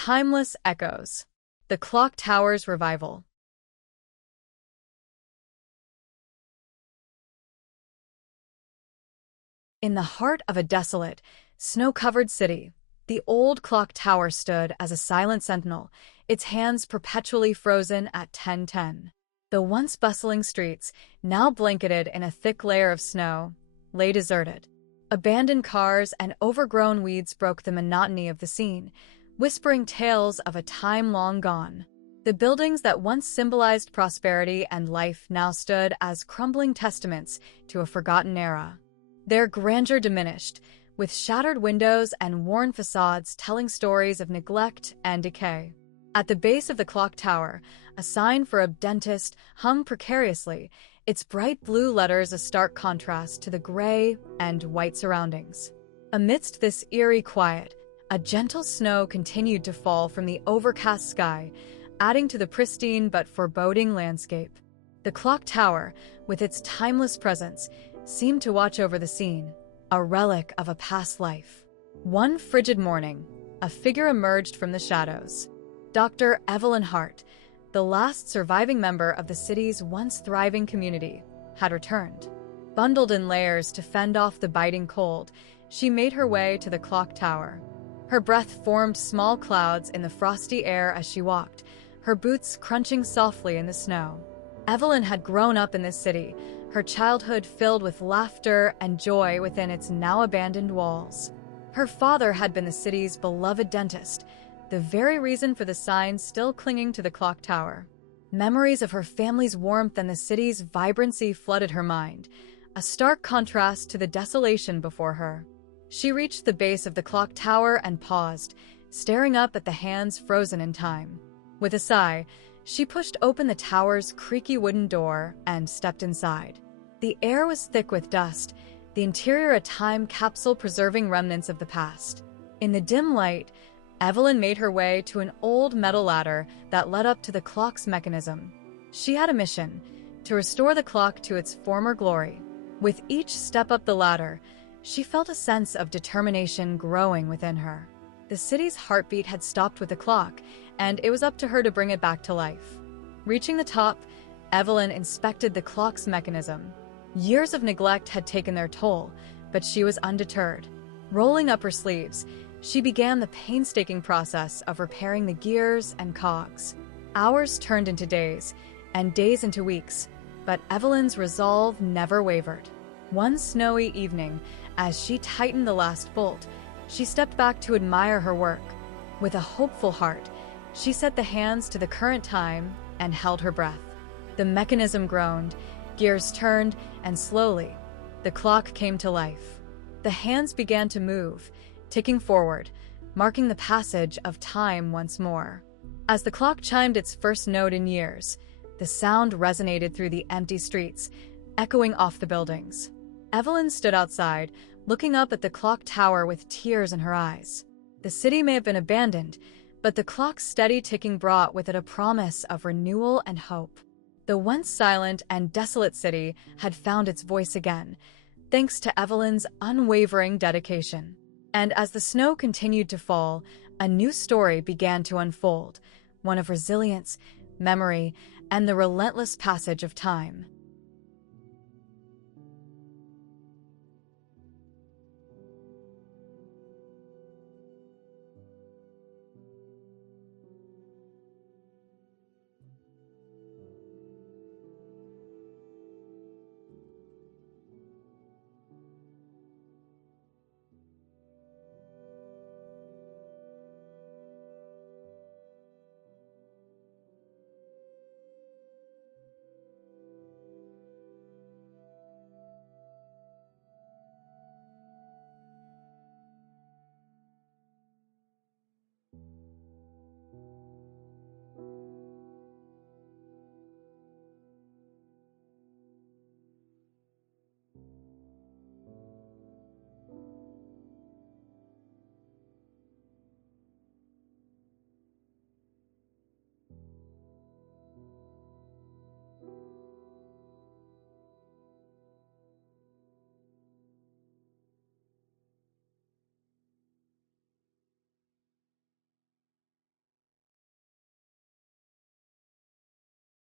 Timeless Echoes. The Clock Tower's Revival. In the heart of a desolate, snow-covered city, the old clock tower stood as a silent sentinel, its hands perpetually frozen at 10:10. The once bustling streets, now blanketed in a thick layer of snow, lay deserted. Abandoned cars and overgrown weeds broke the monotony of the scene, whispering tales of a time long gone. The buildings that once symbolized prosperity and life now stood as crumbling testaments to a forgotten era. Their grandeur diminished, with shattered windows and worn facades telling stories of neglect and decay. At the base of the clock tower, a sign for a dentist hung precariously, its bright blue letters a stark contrast to the gray and white surroundings. Amidst this eerie quiet, a gentle snow continued to fall from the overcast sky, adding to the pristine but foreboding landscape. The clock tower, with its timeless presence, seemed to watch over the scene, a relic of a past life. One frigid morning, a figure emerged from the shadows. Dr. Evelyn Hart, the last surviving member of the city's once thriving community, had returned. Bundled in layers to fend off the biting cold, she made her way to the clock tower. Her breath formed small clouds in the frosty air as she walked, her boots crunching softly in the snow. Evelyn had grown up in this city, her childhood filled with laughter and joy within its now abandoned walls. Her father had been the city's beloved dentist, the very reason for the sign still clinging to the clock tower. Memories of her family's warmth and the city's vibrancy flooded her mind, a stark contrast to the desolation before her. She reached the base of the clock tower and paused, staring up at the hands frozen in time. With a sigh, she pushed open the tower's creaky wooden door and stepped inside. The air was thick with dust, the interior a time capsule preserving remnants of the past. In the dim light, Evelyn made her way to an old metal ladder that led up to the clock's mechanism. She had a mission: to restore the clock to its former glory. With each step up the ladder, she felt a sense of determination growing within her. The city's heartbeat had stopped with the clock, and it was up to her to bring it back to life. Reaching the top, Evelyn inspected the clock's mechanism. Years of neglect had taken their toll, but she was undeterred. Rolling up her sleeves, she began the painstaking process of repairing the gears and cogs. Hours turned into days, and days into weeks, but Evelyn's resolve never wavered. One snowy evening, as she tightened the last bolt, she stepped back to admire her work. With a hopeful heart, she set the hands to the current time and held her breath. The mechanism groaned, gears turned, and slowly, the clock came to life. The hands began to move, ticking forward, marking the passage of time once more. As the clock chimed its first note in years, the sound resonated through the empty streets, echoing off the buildings. Evelyn stood outside, looking up at the clock tower with tears in her eyes. The city may have been abandoned, but the clock's steady ticking brought with it a promise of renewal and hope. The once silent and desolate city had found its voice again, thanks to Evelyn's unwavering dedication. And as the snow continued to fall, a new story began to unfold, one of resilience, memory, and the relentless passage of time.